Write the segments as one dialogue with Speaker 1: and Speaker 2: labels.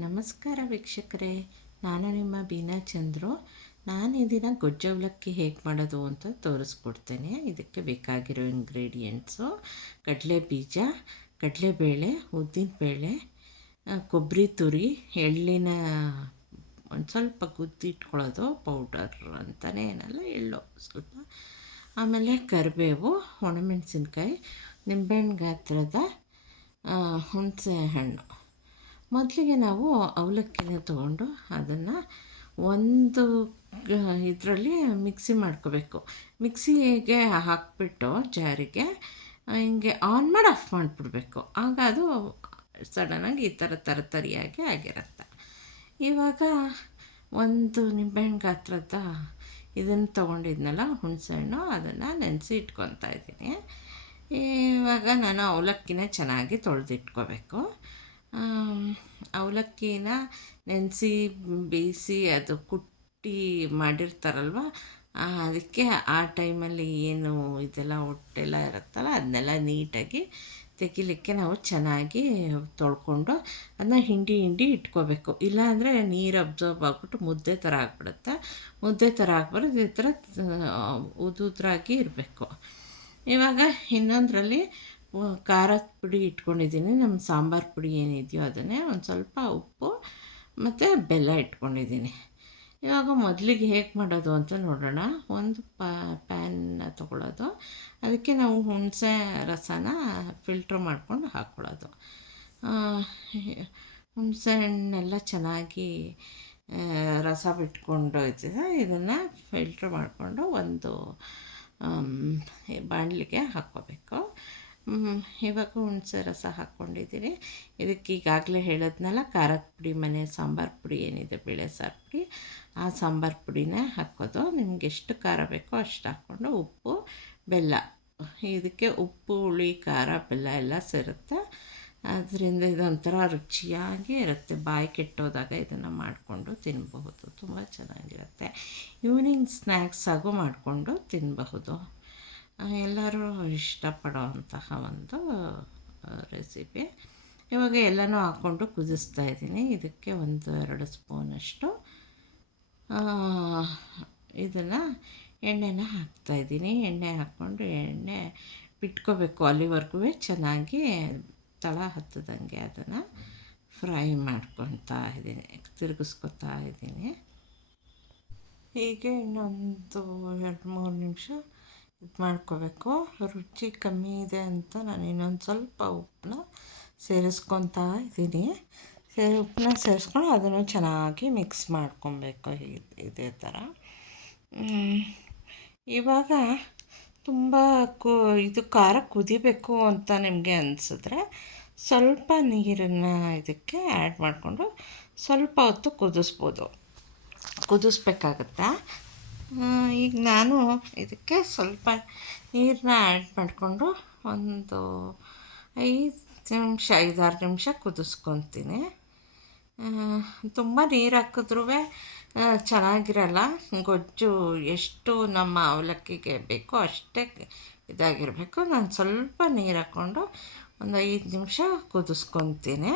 Speaker 1: ನಮಸ್ಕಾರ ವೀಕ್ಷಕರೇ, ನಾನು ನಿಮ್ಮ ಬೀನಾ ಚಂದ್ರು. ನಾನು ಇದನ್ನು ದಿನ ಗೊಜ್ಜು ಅವಲಕ್ಕಿ ಹೇಗೆ ಮಾಡೋದು ಅಂತ ತೋರಿಸ್ಕೊಡ್ತೇನೆ. ಇದಕ್ಕೆ ಬೇಕಾಗಿರೋ ಇಂಗ್ರೀಡಿಯೆಂಟ್ಸು ಕಡಲೆ ಬೀಜ, ಕಡಲೆಬೇಳೆ ಉದ್ದಿನಬೇಳೆ ಕೊಬ್ಬರಿ ತುರಿ, ಎಳ್ಳಿನ ಒಂದು ಸ್ವಲ್ಪ ಗುದ್ದಿಟ್ಕೊಳ್ಳೋದು ಪೌಡರ್ ಅಂತಲೇ ಏನಲ್ಲ, ಎಳ್ಳು ಸ್ವಲ್ಪ. ಆಮೇಲೆ ಕರಿಬೇವು, ಒಣಮೆಣಸಿನ್ಕಾಯಿ, ನಿಂಬೆಹಣ್ಣು ಗಾತ್ರದ ಹುಣಸೆ ಹಣ್ಣು. ಮೊದಲಿಗೆ ನಾವು ಅವಲಕ್ಕಿನ ತೊಗೊಂಡು ಅದನ್ನು ಒಂದು ಇದರಲ್ಲಿ ಮಿಕ್ಸಿ ಮಾಡ್ಕೋಬೇಕು. ಮಿಕ್ಸಿಗೆ ಹಾಕಿಬಿಟ್ಟು ಜಾರಿಗೆ ಹಿಂಗೆ ಆನ್ ಮಾಡಿ ಆಫ್ ಮಾಡಿಬಿಡ್ಬೇಕು. ಆಗ ಅದು ಸಡನ್ನಾಗಿ ಈ ಥರ ತರತರಿಯಾಗಿ ಆಗಿರುತ್ತೆ. ಇವಾಗ ಒಂದು ನಿಂಬೆಹಣ್ಣು ಗಾತ್ರದ ಇದನ್ನು ತೊಗೊಂಡಿದ್ನಲ್ಲ, ಹುಣಸೆಹಣ್ಣು, ಅದನ್ನು ನೆನೆಸಿ ಇಟ್ಕೊತಾ ಇದ್ದೀನಿ. ಇವಾಗ ನಾನು ಅವಲಕ್ಕಿನ ಚೆನ್ನಾಗಿ ತೊಳೆದಿಟ್ಕೋಬೇಕು. ಅವಲಕ್ಕಿನ ನೆನೆಸಿ, ಬೇಯಿಸಿ ಅದು ಕುಟ್ಟಿ ಮಾಡಿರ್ತಾರಲ್ವ? ಅದಕ್ಕೆ ಆ ಟೈಮಲ್ಲಿ ಏನು ಇದೆಲ್ಲ ಹೊಟ್ಟೆಲ್ಲ ಇರುತ್ತಲ್ಲ, ಅದನ್ನೆಲ್ಲ ನೀಟಾಗಿ ತೆಗಿಲಿಕ್ಕೆ ನಾವು ಚೆನ್ನಾಗಿ ತೊಳ್ಕೊಂಡು ಅದನ್ನ ಹಿಂಡಿ ಹಿಂಡಿ ಇಟ್ಕೋಬೇಕು. ಇಲ್ಲಾಂದರೆ ನೀರು ಅಬ್ಸರ್ಬ್ ಆಗಿಬಿಟ್ಟು ಮುದ್ದೆ ಥರ ಆಗಿಬಿಡುತ್ತೆ. ಮುದ್ದೆ ಥರ ಆಗ್ಬಾರ್ದು, ಈ ಥರ ಉದುದ್ರಾಗಿ ಇರಬೇಕು. ಇವಾಗ ಇನ್ನೊಂದರಲ್ಲಿ ಖಾರದ ಪುಡಿ ಇಟ್ಕೊಂಡಿದ್ದೀನಿ. ನಮ್ಮ ಸಾಂಬಾರು ಪುಡಿ ಏನಿದೆಯೋ ಅದನ್ನೇ ಒಂದು ಸ್ವಲ್ಪ ಉಪ್ಪು ಮತ್ತು ಬೆಲ್ಲ ಇಟ್ಕೊಂಡಿದ್ದೀನಿ. ಇವಾಗ ಮೊದಲಿಗೆ ಹೇಗೆ ಮಾಡೋದು ಅಂತ ನೋಡೋಣ. ಒಂದು ಪ್ಯಾನ್ನ ತೊಗೊಳ್ಳೋದು ಅದಕ್ಕೆ ನಾವು ಹುಣಸೆ ರಸನ ಫಿಲ್ಟ್ರ್ ಮಾಡ್ಕೊಂಡು ಹಾಕ್ಕೊಳ್ಳೋದು ಹುಣಸೆ ಹಣ್ಣೆಲ್ಲ ಚೆನ್ನಾಗಿ ರಸ ಬಿಟ್ಕೊಂಡು ಇದ್ದಿದೆ ಇದನ್ನು ಫಿಲ್ಟ್ರ್ ಮಾಡಿಕೊಂಡು ಒಂದು ಬಾಣಲಿಗೆ ಹಾಕ್ಕೋಬೇಕು. ಇವಾಗ ಹುಣಸೆ ರಸ ಹಾಕ್ಕೊಂಡಿದ್ದೀನಿ ಇದಕ್ಕೆ ಈಗಾಗಲೇ ಹೇಳಿದ್ನಲ್ಲ, ಖಾರದ ಪುಡಿ ಮನೆ, ಸಾಂಬಾರು ಪುಡಿ ಏನಿದೆ, ಬೇಳೆ ಸಾರು ಪುಡಿ. ಆ ಸಾಂಬಾರು ಪುಡಿನೇ ಹಾಕೋದು. ನಿಮ್ಗೆ ಎಷ್ಟು ಖಾರ ಬೇಕೋ ಅಷ್ಟು ಹಾಕ್ಕೊಂಡು ಉಪ್ಪು, ಬೆಲ್ಲ. ಇದಕ್ಕೆ ಉಪ್ಪು, ಹುಳಿ, ಖಾರ, ಬೆಲ್ಲ ಎಲ್ಲ ಸೇರುತ್ತೆ. ಅದರಿಂದ ಇದೊಂಥರ ರುಚಿಯಾಗಿ ಇರುತ್ತೆ. ಬಾಯಿ ಕೆಟ್ಟೋದಾಗ ಇದನ್ನು ಮಾಡಿಕೊಂಡು ತಿನ್ನಬಹುದು ತುಂಬ ಚೆನ್ನಾಗಿರುತ್ತೆ. ಈವ್ನಿಂಗ್ ಸ್ನ್ಯಾಕ್ಸ್ ಆಗು ಮಾಡಿಕೊಂಡು ತಿನ್ನಬಹುದು ಎಲ್ಲರೂ ಇಷ್ಟಪಡುವಂತಹ ಒಂದು ರೆಸಿಪಿ ಇವಾಗ ಎಲ್ಲನೂ ಹಾಕ್ಕೊಂಡು ಕುದಿಸ್ತಾ ಇದ್ದೀನಿ. ಇದಕ್ಕೆ ಒಂದು ಎರಡು ಸ್ಪೂನಷ್ಟು ಇದನ್ನು ಎಣ್ಣೆನ ಹಾಕ್ತಾಯಿದ್ದೀನಿ ಎಣ್ಣೆ ಹಾಕ್ಕೊಂಡು ಎಣ್ಣೆ ಬಿಟ್ಕೋಬೇಕು ಅಲ್ಲಿವರೆಗೂ ಚೆನ್ನಾಗಿ ತಳ ಹತ್ತದಂಗೆ ಅದನ್ನು ಫ್ರೈ ಮಾಡ್ಕೊತಾ ಇದ್ದೀನಿ ತಿರುಗಿಸ್ಕೊತಾ ಇದ್ದೀನಿ. ಹೀಗೆ ಇನ್ನೊಂದು ಎರಡು ಮೂರು ನಿಮಿಷ ಇದು ಮಾಡ್ಕೋಬೇಕು ರುಚಿ ಕಮ್ಮಿ ಇದೆ ಅಂತ ನಾನು ಇನ್ನೊಂದು ಸ್ವಲ್ಪ ಉಪ್ಪನ್ನ ಸೇರಿಸ್ಕೊತಾ ಇದ್ದೀನಿ ಸೇರಿ ಉಪ್ಪನ್ನ ಸೇರಿಸ್ಕೊಂಡು ಅದನ್ನು ಚೆನ್ನಾಗಿ ಮಿಕ್ಸ್ ಮಾಡ್ಕೊಬೇಕು ಇದೇ ಥರ ಇವಾಗ ತುಂಬ ಕು, ಇದು ಖಾರ ಕುದಿಬೇಕು ಅಂತ ನಿಮಗೆ ಅನಿಸಿದ್ರೆ ಸ್ವಲ್ಪ ನೀರನ್ನು ಇದಕ್ಕೆ ಆ್ಯಡ್ ಮಾಡಿಕೊಂಡು ಸ್ವಲ್ಪ ಹೊತ್ತು ಕುದಿಸ್ಬೋದು. ಕುದಿಸ್ಬೇಕಾಗತ್ತೆ? ಈಗ ನಾನು ಇದಕ್ಕೆ ಸ್ವಲ್ಪ ನೀರನ್ನ ಆ್ಯಡ್ ಮಾಡಿಕೊಂಡು ಒಂದು ಐದು ನಿಮಿಷ, ಐದಾರು ನಿಮಿಷ ಕುದಿಸ್ಕೊತೀನಿ. ತುಂಬ ನೀರು ಹಾಕಿದ್ರೂ ಚೆನ್ನಾಗಿರಲ್ಲ. ಗೊಜ್ಜು ಎಷ್ಟು ನಮ್ಮ ಅವಲಕ್ಕಿಗೆ ಬೇಕೋ ಅಷ್ಟೇ ಇದಾಗಿರಬೇಕು. ನಾನು ಸ್ವಲ್ಪ ನೀರು ಹಾಕ್ಕೊಂಡು ಒಂದು ಐದು ನಿಮಿಷ ಕುದಿಸ್ಕೊತೀನಿ.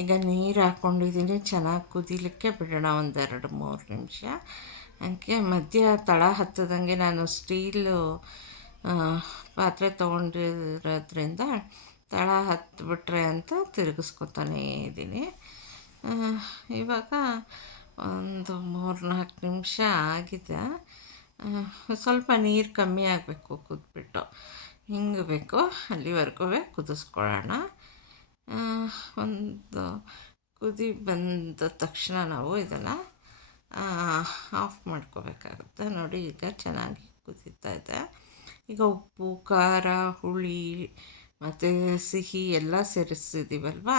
Speaker 1: ಈಗ ನೀರು ಹಾಕ್ಕೊಂಡಿದ್ದೀನಿ ಚೆನ್ನಾಗಿ ಕುದಿಲಿಕ್ಕೆ ಬಿಡೋಣ ಒಂದೆರಡು ಮೂರು ನಿಮಿಷ. ಅದಕ್ಕೆ ಮಧ್ಯ ತಳ ಹತ್ತದಂಗೆ ನಾನು ಸ್ಟೀಲು ಪಾತ್ರೆ ತೊಗೊಂಡಿರೋದ್ರಿಂದ ತಳ ಹತ್ತಿಬಿಟ್ರೆ ಅಂತ ತಿರುಗಿಸ್ಕೊತಾನೇ ಇದ್ದೀನಿ. ಇವಾಗ ಒಂದು ಮೂರು ನಾಲ್ಕು ನಿಮಿಷ ಆಗಿದೆ. ಸ್ವಲ್ಪ ನೀರು ಕಮ್ಮಿ ಆಗಬೇಕು ಕುದ್ಬಿಟ್ಟು. ಹಿಂಗೆ ಬೇಕು, ಅಲ್ಲಿವರೆಗೂ ಕುದಿಸ್ಕೊಳ್ಳೋಣ. ಒಂದು ಕುದಿ ಬಂದ ತಕ್ಷಣ ನಾವು ಇದನ್ನು ಆಫ್ ಮಾಡ್ಕೋಬೇಕಾಗುತ್ತೆ. ನೋಡಿ, ಈಗ ಚೆನ್ನಾಗಿ ಕುದೀತಾ ಇದೆ. ಈಗ ಉಪ್ಪು, ಖಾರ, ಹುಳಿ ಮತ್ತು ಸಿಹಿ ಎಲ್ಲ ಸೇರಿಸಿದ್ದೀವಲ್ವ?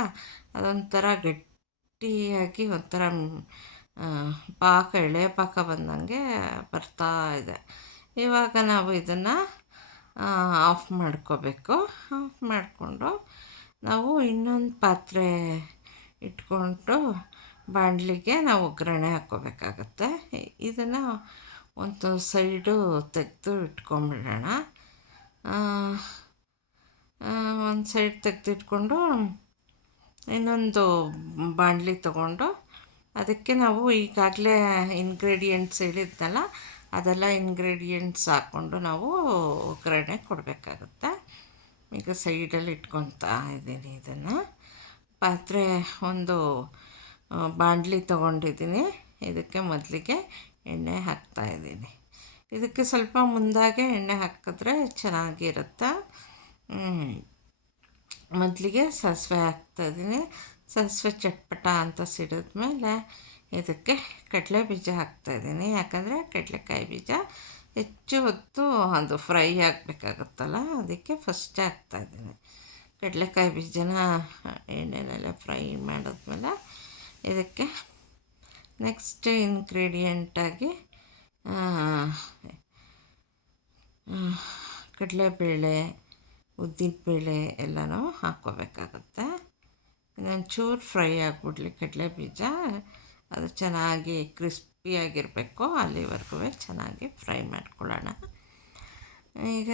Speaker 1: ಅದೊಂಥರ ಗಟ್ಟಿಯಾಗಿ ಒಂಥರ ಪಾಕ ಎಳೆ ಪಾಕ ಬಂದಂಗೆ ಬರ್ತಾ ಇದೆ. ಇವಾಗ ನಾವು ಇದನ್ನು ಆಫ್ ಮಾಡ್ಕೋಬೇಕು. ಆಫ್ ಮಾಡಿಕೊಂಡು ನಾವು ಇನ್ನೊಂದು ಪಾತ್ರೆ ಇಟ್ಕೊಂಡು ಬಾಣಲಿಗೆ ನಾವು ಒಗ್ಗರಣೆ ಹಾಕ್ಕೋಬೇಕಾಗತ್ತೆ. ಇದನ್ನು ಒಂದು ಸೈಡು ತೆಗೆದು ಇಟ್ಕೊಂಬಿಡೋಣ. ಒಂದು ಸೈಡ್ ತೆಗೆದಿಟ್ಕೊಂಡು ಇನ್ನೊಂದು ಬಾಣಲಿ ತಗೊಂಡು ಅದಕ್ಕೆ ನಾವು ಈಗಾಗಲೇ ಇಂಗ್ರೀಡಿಯೆಂಟ್ಸ್ ಹೇಳಿದ್ನಲ್ಲ, ಅದೆಲ್ಲ ಇಂಗ್ರೀಡಿಯೆಂಟ್ಸ್ ಹಾಕ್ಕೊಂಡು ನಾವು ಒಗ್ಗರಣೆ ಕೊಡಬೇಕಾಗುತ್ತೆ. ಈಗ ಸೈಡಲ್ಲಿ ಇಟ್ಕೊತಾ ಇದ್ದೀನಿ ಇದನ್ನು. ಪಾತ್ರೆ ಒಂದು ಬಾಣಲಿ ತೊಗೊಂಡಿದ್ದೀನಿ. ಇದಕ್ಕೆ ಮೊದಲಿಗೆ ಎಣ್ಣೆ ಹಾಕ್ತಾಯಿದ್ದೀನಿ ಇದಕ್ಕೆ ಸ್ವಲ್ಪ ಮುಂದಾಗೆ ಎಣ್ಣೆ ಹಾಕಿದ್ರೆ ಚೆನ್ನಾಗಿರುತ್ತೆ? ಮೊದಲಿಗೆ ಸಾಸಿವೆ ಹಾಕ್ತಾಯಿದ್ದೀನಿ ಸಾಸಿವೆ ಚಟ್ಪಟ ಅಂತ ಸಿಡಿದ್ಮೇಲೆ ಇದಕ್ಕೆ ಕಡಲೆ ಬೀಜ ಹಾಕ್ತಾಯಿದ್ದೀನಿ ಯಾಕಂದರೆ ಕಡಲೆಕಾಯಿ ಬೀಜ ಹೆಚ್ಚು ಹೊತ್ತು ಅದು ಫ್ರೈ ಆಗಬೇಕಾಗುತ್ತಲ್ಲ, ಅದಕ್ಕೆ ಫಸ್ಟ್ ಹಾಕ್ತಾಯಿದ್ದೀನಿ ಕಡಲೆಕಾಯಿ ಬೀಜನ ಎಣ್ಣೆನೆಲ್ಲ ಫ್ರೈ ಮಾಡಿದ್ಮೇಲೆ ಇದಕ್ಕೆ ನೆಕ್ಸ್ಟ್ ಇನ್ಗ್ರೀಡಿಯೆಂಟಾಗಿ ಕಡಲೆಬೇಳೆ, ಉದ್ದಿನಬೇಳೆ ಎಲ್ಲನೂ ಹಾಕ್ಕೋಬೇಕಾಗತ್ತೆ. ಚೂರು ಫ್ರೈ ಆಗಿಬಿಡ್ಲಿ ಕಡಲೆ ಬೀಜ. ಅದು ಚೆನ್ನಾಗಿ ಕ್ರಿಸ್ಪಿಯಾಗಿರಬೇಕು ಅಲ್ಲಿವರೆಗೂ ಚೆನ್ನಾಗಿ ಫ್ರೈ ಮಾಡ್ಕೊಳ್ಳೋಣ. ಈಗ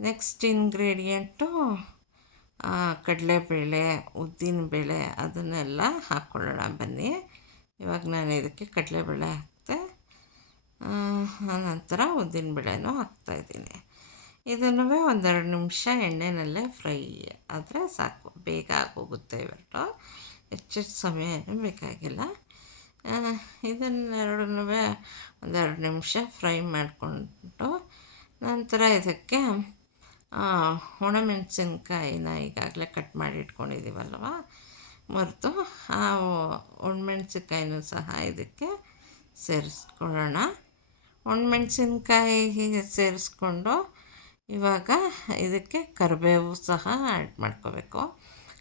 Speaker 1: ನೆಕ್ಸ್ಟ್ ಇಂಗ್ರೀಡಿಯೆಂಟು ಕಡಲೆಬೇಳೆ ಉದ್ದಿನಬೇಳೆ ಅದನ್ನೆಲ್ಲ ಹಾಕ್ಕೊಳ್ಳೋಣ ಬನ್ನಿ. ಇವಾಗ ನಾನು ಇದಕ್ಕೆ ಕಡಲೆಬೇಳೆ ಹಾಕ್ತೆ. ನಂತರ ಉದ್ದಿನಬೇಳೆನೂ ಹಾಕ್ತಾಯಿದ್ದೀನಿ ಇದನ್ನು ಒಂದೆರಡು ನಿಮಿಷ ಎಣ್ಣೆನಲ್ಲೇ ಫ್ರೈ ಆದರೆ ಸಾಕು. ಬೇಗ ಆಗೋಗುತ್ತೆ ಇವೆರಡು ಹೆಚ್ಚು ಸಮಯ ಏನು ಬೇಕಾಗಿಲ್ಲ. ಇದನ್ನೆರಡನ್ನೂ ಒಂದೆರಡು ನಿಮಿಷ ಫ್ರೈ ಮಾಡಿಕೊಂಡು ನಂತರ ಇದಕ್ಕೆ ಒಣಮೆಣಸಿನ್ಕಾಯಿನ ಈಗಾಗಲೇ ಕಟ್ ಮಾಡಿ ಇಟ್ಕೊಂಡಿದ್ದೀವಲ್ವ? ಮರೆತು, ಆ, ಒಣಮೆಣಸಿನ್ಕಾಯಿನೂ ಸಹ ಇದಕ್ಕೆ ಸೇರಿಸ್ಕೊಳ್ಳೋಣ. ಒಣಮೆಣಸಿನ್ಕಾಯಿ ಸೇರಿಸ್ಕೊಂಡು ಇವಾಗ ಇದಕ್ಕೆ ಕರಿಬೇವು ಸಹ ಆ್ಯಡ್ ಮಾಡ್ಕೋಬೇಕು.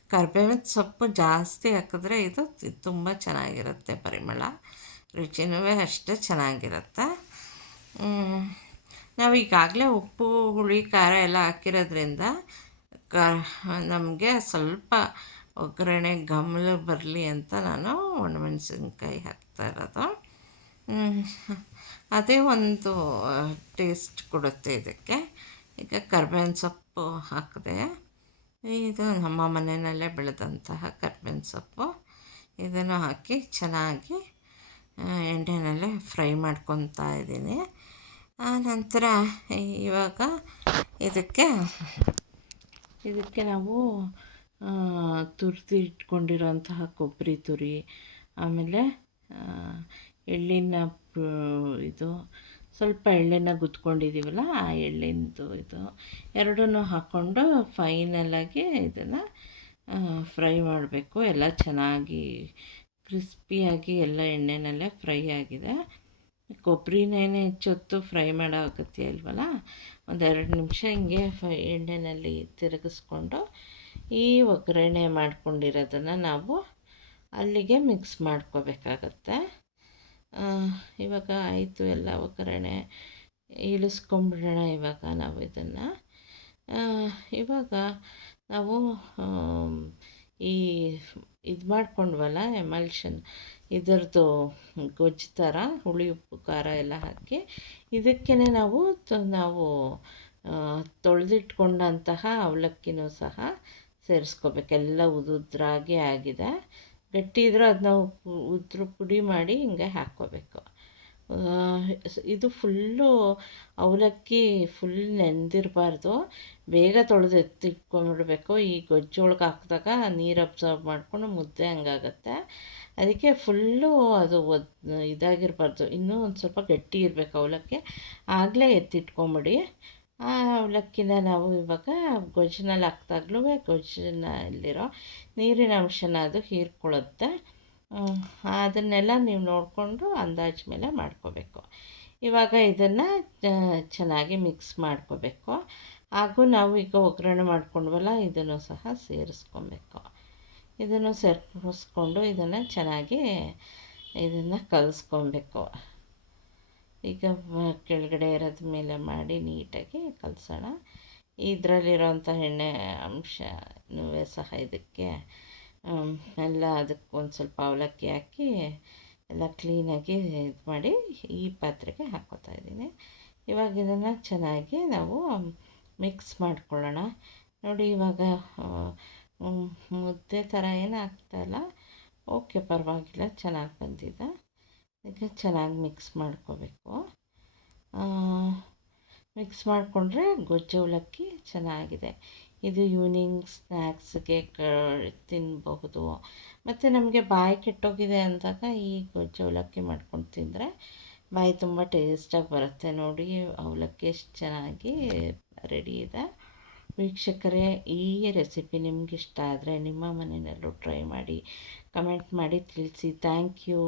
Speaker 1: ಕರಿಬೇವಿನ ಸೊಪ್ಪು ಜಾಸ್ತಿ ಹಾಕಿದ್ರೆ ಇದು ತುಂಬ ಚೆನ್ನಾಗಿರುತ್ತೆ ಪರಿಮಳ. ರುಚಿನೂ ಅಷ್ಟೇ ಚೆನ್ನಾಗಿರುತ್ತೆ. ನಾವು ಈಗಾಗಲೇ ಉಪ್ಪು, ಹುಳಿ, ಖಾರ ಎಲ್ಲ ಹಾಕಿರೋದ್ರಿಂದ ಕ, ನಮಗೆ ಸ್ವಲ್ಪ ಒಗ್ಗರಣೆ ಗಮಲ ಬರಲಿ ಅಂತ ನಾನು ಒಣಮೆಣಸಿನ್ಕಾಯಿ ಹಾಕ್ತಾ ಇರೋದು. ಅದೇ ಒಂದು ಟೇಸ್ಟ್ ಕೊಡುತ್ತೆ ಇದಕ್ಕೆ. ಈಗ ಕರ್ಬೇವಿನ ಸೊಪ್ಪು ಹಾಕಿದೆ. ಇದು ನಮ್ಮ ಮನೆಯಲ್ಲೇ ಬೆಳೆದಂತಹ ಕರ್ಬೇವಿನ ಸೊಪ್ಪು. ಇದನ್ನು ಹಾಕಿ ಚೆನ್ನಾಗಿ ಎಣ್ಣೆಯಲ್ಲೇ ಫ್ರೈ ಮಾಡ್ಕೊತಾ ಇದ್ದೀನಿ. ಆನಂತರ ಇವಾಗ ಇದಕ್ಕೆ ಇದಕ್ಕೆ ನಾವು ತುರಿದು ಇಟ್ಕೊಂಡಿರೋಂತಹ ಕೊಬ್ಬರಿ ತುರಿ, ಆಮೇಲೆ ಎಳ್ಳಿನ ಇದು, ಸ್ವಲ್ಪ ಎಳ್ಳೆನ ಗುದ್ಕೊಂಡಿದ್ದೀವಲ್ಲ ಆ ಎಳ್ಳಿಂದು ಇದು, ಎರಡನ್ನೂ ಹಾಕ್ಕೊಂಡು ಫೈನಲಾಗಿ ಇದನ್ನು ಫ್ರೈ ಮಾಡಬೇಕು. ಎಲ್ಲ ಚೆನ್ನಾಗಿ ಕ್ರಿಸ್ಪಿಯಾಗಿ ಎಲ್ಲ ಎಣ್ಣೆನಲ್ಲೇ ಫ್ರೈ ಆಗಿದೆ. ಕೊಬ್ಬರಿನೇನೆ ಹೆಚ್ಚೊತ್ತು ಫ್ರೈ ಮಾಡೋ ಅಲ್ವಲ್ಲ? ಒಂದು ಎರಡು ನಿಮಿಷ ಹಿಂಗೆ ಫೈ ಎಣ್ಣೆಯಲ್ಲಿ ತಿರುಗಿಸ್ಕೊಂಡು ಈ ಒಗ್ಗರಣೆ ಮಾಡ್ಕೊಂಡಿರೋದನ್ನು ನಾವು ಅಲ್ಲಿಗೆ ಮಿಕ್ಸ್ ಮಾಡ್ಕೋಬೇಕಾಗತ್ತೆ. ಇವಾಗ ಆಯಿತು ಎಲ್ಲ ಒಗ್ಗರಣೆ ಇಳಿಸ್ಕೊಂಬಿಡೋಣ ಇವಾಗ ನಾವು ಇದನ್ನು. ಇವಾಗ ನಾವು ಈ ಇದು ಮಾಡ್ಕೊಂಡ್ವಲ್ಲ ಎಮಲ್ಷನ್ ಇದರದ್ದು ಗೊಜ್ಜು ಥರ ಹುಳಿ ಉಪ್ಪು, ಖಾರ ಎಲ್ಲ ಹಾಕಿ ಇದಕ್ಕೇ ನಾವು ನಾವು ತೊಳೆದಿಟ್ಕೊಂಡಂತಹ ಅವಲಕ್ಕಿನೂ ಸಹ ಸೇರಿಸ್ಕೋಬೇಕು. ಎಲ್ಲ ಉದುದ್ರಾಗಿ ಆಗಿದೆ. ಗಟ್ಟಿ ಇದ್ದರೆ ಅದು ನಾವು ಉದ್ರು ಪುಡಿ ಮಾಡಿ ಹಿಂಗೆ ಹಾಕ್ಕೋಬೇಕು. ಇದು ಫುಲ್ಲು ಅವಲಕ್ಕಿ ಫುಲ್ ನೆಂದಿರಬಾರ್ದು. ಬೇಗ ತೊಳೆದು ಎತ್ತಿಟ್ಕೊಂಡ್ಬಿಡ್ಬೇಕು. ಈ ಗೊಜ್ಜೊಳಗೆ ಹಾಕಿದಾಗ ನೀರು ಅಬ್ಸರ್ವ್ ಮಾಡಿಕೊಂಡು ಮುದ್ದೆ ಹಂಗಾಗತ್ತೆ. ಅದಕ್ಕೆ ಫುಲ್ಲು ಅದು ಒದ್, ಇದಾಗಿರಬಾರ್ದು. ಇನ್ನೂ ಒಂದು ಸ್ವಲ್ಪ ಗಟ್ಟಿ ಇರಬೇಕು ಅವಲಕ್ಕಿ. ಆಗಲೇ ಎತ್ತಿಟ್ಕೊಂಬಿಡಿ. ಆ ಅವಲಕ್ಕಿನ ನಾವು ಇವಾಗ ಗೊಜ್ಜಿನಲ್ಲಿ ಹಾಕ್ದಾಗ್ಲೂ ಗೊಜ್ಜಿನಲ್ಲಿರೋ ನೀರಿನ ಅಂಶನ ಅದು ಹೀರ್ಕೊಳ್ಳುತ್ತೆ. ಅದನ್ನೆಲ್ಲ ನೀವು ನೋಡಿಕೊಂಡು ಅಂದಾಜು ಮೇಲೆ ಮಾಡ್ಕೋಬೇಕು. ಇವಾಗ ಇದನ್ನು ಚೆನ್ನಾಗಿ ಮಿಕ್ಸ್ ಮಾಡ್ಕೋಬೇಕು. ಹಾಗೂ ನಾವು ಈಗ ಒಗ್ಗರಣೆ ಮಾಡ್ಕೊಂಡ್ವಲ್ಲ, ಇದನ್ನು ಸಹ ಸೇರಿಸ್ಕೊಬೇಕು. ಇದನ್ನು ಸೇರಿಸ್ಕೊಂಡು ಇದನ್ನು ಚೆನ್ನಾಗಿ ಇದನ್ನು ಕಲಿಸ್ಕೊಬೇಕು. ಈಗ ಕೆಳಗಡೆ ಇರೋದ ಮೇಲೆ ಮಾಡಿ ನೀಟಾಗಿ ಕಲಸೋಣ. ಇದರಲ್ಲಿರೋಂಥ ಎಣ್ಣೆ ಅಂಶನೂ ಸಹ ಇದಕ್ಕೆ ಎಲ್ಲ ಅದಕ್ಕೆ ಒಂದು ಸ್ವಲ್ಪ ಅವಲಕ್ಕಿ ಹಾಕಿ ಎಲ್ಲ ಕ್ಲೀನಾಗಿ ಇದು ಮಾಡಿ ಈ ಪಾತ್ರೆಗೆ ಹಾಕ್ಕೋತಾ ಇದ್ದೀನಿ. ಇವಾಗ ಇದನ್ನು ಚೆನ್ನಾಗಿ ನಾವು ಮಿಕ್ಸ್ ಮಾಡ್ಕೊಳ್ಳೋಣ. ನೋಡಿ ಇವಾಗ ಮುದ್ದೆ ಥರ ಏನು ಆಗ್ತಾಯಿಲ್ಲ ಓಕೆ ಪರವಾಗಿಲ್ಲ, ಚೆನ್ನಾಗಿ ಬಂದಿದೆ. ಈಗ ಚೆನ್ನಾಗಿ ಮಿಕ್ಸ್ ಮಾಡ್ಕೋಬೇಕು. ಮಿಕ್ಸ್ ಮಾಡಿಕೊಂಡ್ರೆ ಗೊಜ್ಜು ಅವಲಕ್ಕಿ ಚೆನ್ನಾಗಿದೆ. ಇದು ಈವ್ನಿಂಗ್ ಸ್ನ್ಯಾಕ್ಸ್ಗೆ ತಿನ್ನಬಹುದು ಮತ್ತು ನಮಗೆ ಬಾಯಿ ಕೆಟ್ಟೋಗಿದೆ ಅಂದಾಗ ಈ ಗೊಜ್ಜು ಅವಲಕ್ಕಿ ಮಾಡ್ಕೊಂಡು ತಿಂದರೆ ಬಾಯಿ ತುಂಬ ಟೇಸ್ಟಾಗಿ ಬರುತ್ತೆ ನೋಡಿ. ಅವಲಕ್ಕಿ ಎಷ್ಟು ಚೆನ್ನಾಗಿ ರೆಡಿ ಇದೆ. ವೀಕ್ಷಕರೇ, ಈ ರೆಸಿಪಿ ನಿಮ್ಗೆ ಇಷ್ಟ ಆದರೆ ನಿಮ್ಮ ಮನೆಯಲ್ಲೂ ಟ್ರೈ ಮಾಡಿ, ಕಮೆಂಟ್ ಮಾಡಿ ತಿಳಿಸಿ. Thank you.